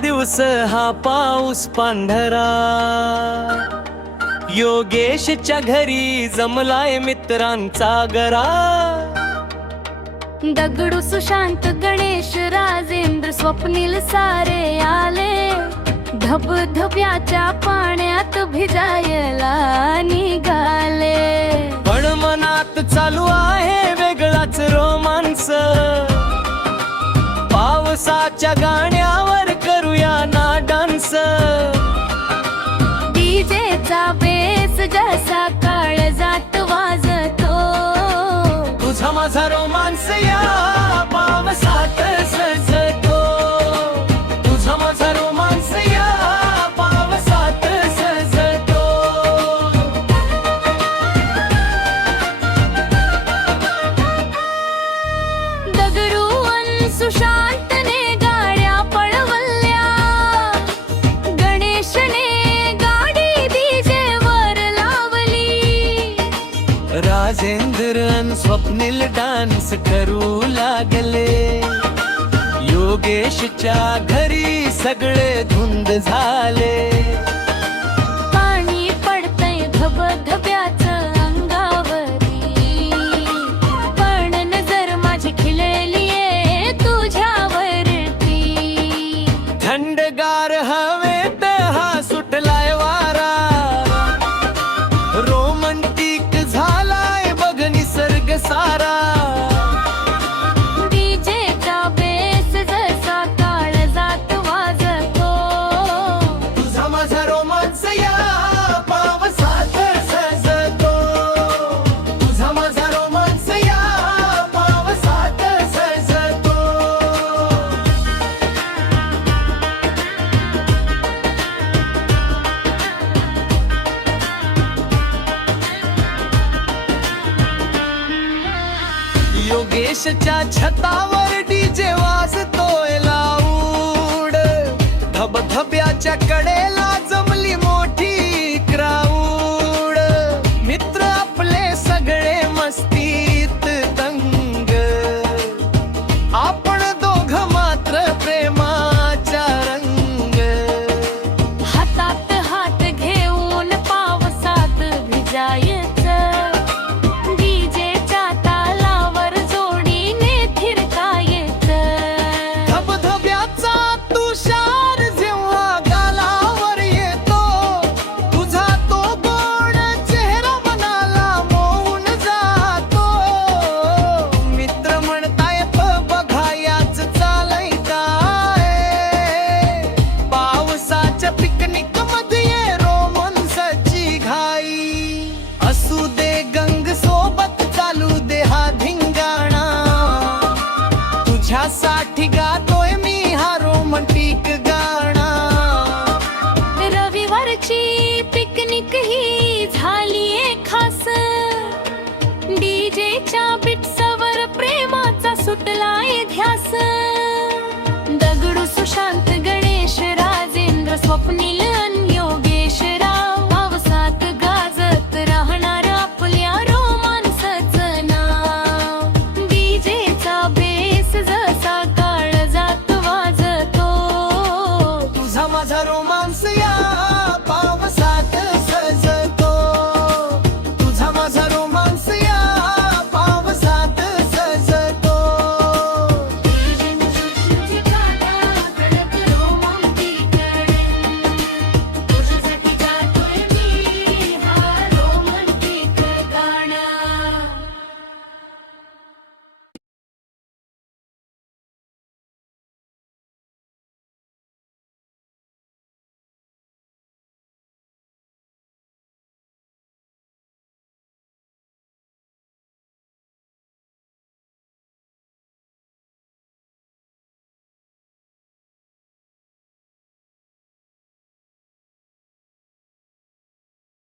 दिवस हा पाऊस पांढरा, योगेशच्या घरी जमलाय मित्रांचा गरा. दगडू सुशांत गणेश राजेंद्र स्वप्नील सारे आले, धबधब्याच्या पाण्यात भिजायला निघाले. पण मनात चालू आहे वेगळाच रोमांस, पावसाच्या गाण्यावर करूया ना डान्स. डीजेचा बेस जसा काळजात वाजतो, तुझा माझा रोमांस या पावसात सजतो. तुझा माझा रोमांस या पावसात सजतो. दगडू अन सुशांतने गाड्या पळवल्या, गणेशने गाडी डीजेवर लावली. राजेंद्र अन स्वप्नील डान्स करू लागले, योगेशच्या घरी सगळे धुंद झाले. पाणी पडतंय धबधब्याचं अंगावरी, पण नजर माझी खिळलीये तुझ्यावरती. थंडगार हवेत हा सुटलाय वारा, रोमंटिक झालाय बघ निसर्ग सारा. डीजेचा बेस जसा काळजात वाजतो, तुझा माझा रोमांस या पावसात सजतो. तुझा माझा रोमांस या पावसात सजतो. योगेशच्या छतावर डीजे वाजतोय लाऊड, धबधब्याच्या कडेला जमली मोठी क्राऊड. मित्र आपले सगळे मस्तीत दंग, आपण दोघ मात्र प्रेमाच्या रंग. हातात हात घेऊन पावसात भिजायचं, डीजेच्या तालावर जोडीने थिरकायचं. धबधब्याचा तुषार जेव्हा गालावर येतो, तुझा तो गोड चेहरा मनाला मोहून जातो. मित्र म्हणतायत बघा याच चालय काय, पावसाच्या पिकनिक मध्ये रोमांसाची घाई. असू दे गंग सोबत चालू दे हा धिंगाणा, तुझ्यासाठी गातोय मी हा रोमंटिक गाणा. रविवारची पिकनिक ही झालीये खास, डीजेच्या बिट्सवर प्रेमाचा सुटलाय ध्यास. दगडू सुशांत गणेश राजेंद्र स्वप्नील अन योगेश राव, पावसात गाजत राहणार आपल्या रोमांसाचं नाव. डीजेचा बेस जसा काळजात वाजतो, तुझा माझा रोमांस या पावसात सजतो.